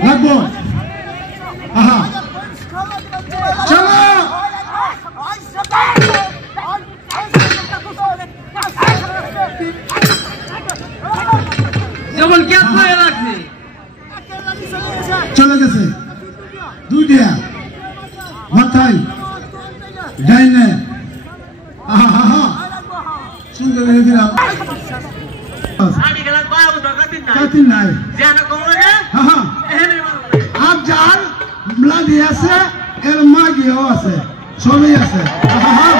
লাগবো আহা চলো যেমন কে করে রাখছে চলে গেছে দুইটা মাথায় ডাইনে আহা আহা সুন্দর করে দিলাম আড়ি গেল বাবু তো কাটিন নাই জান কোন লাগে আহা এখানে আপ যার ব্লাডি আছে এর মাগিও আছে সবই আছে আহা আহা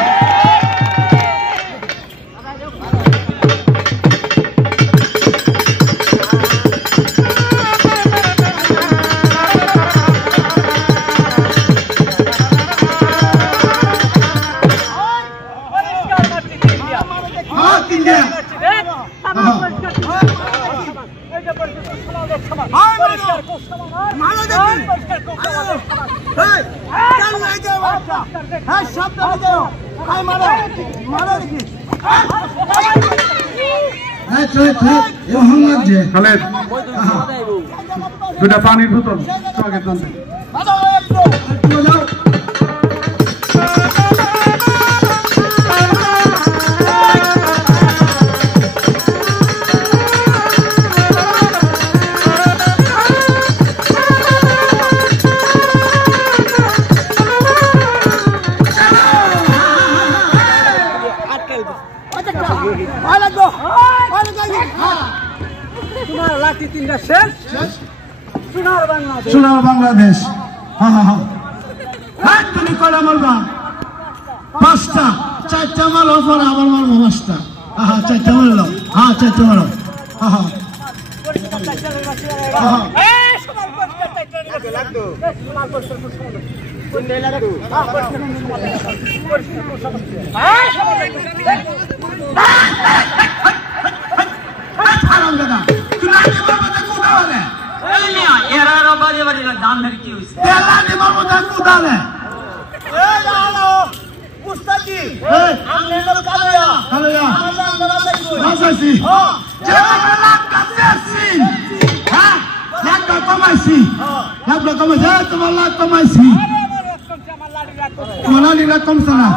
খালেদ দুটা পানির বোতল আগে জানতে সোনার বাংলাদেশ হ্যাঁ হ্যাঁ হ্যাঁ তুমি কয়টা মারবা পাঁচটা চারটা মারো পরে আবার মারবো পাঁচটা হ্যাঁ চারটা মারলো হ্যাঁ চারটা মারো হ্যাঁ তোমার লাভ কমাইছি তোমার লাভ কমছে না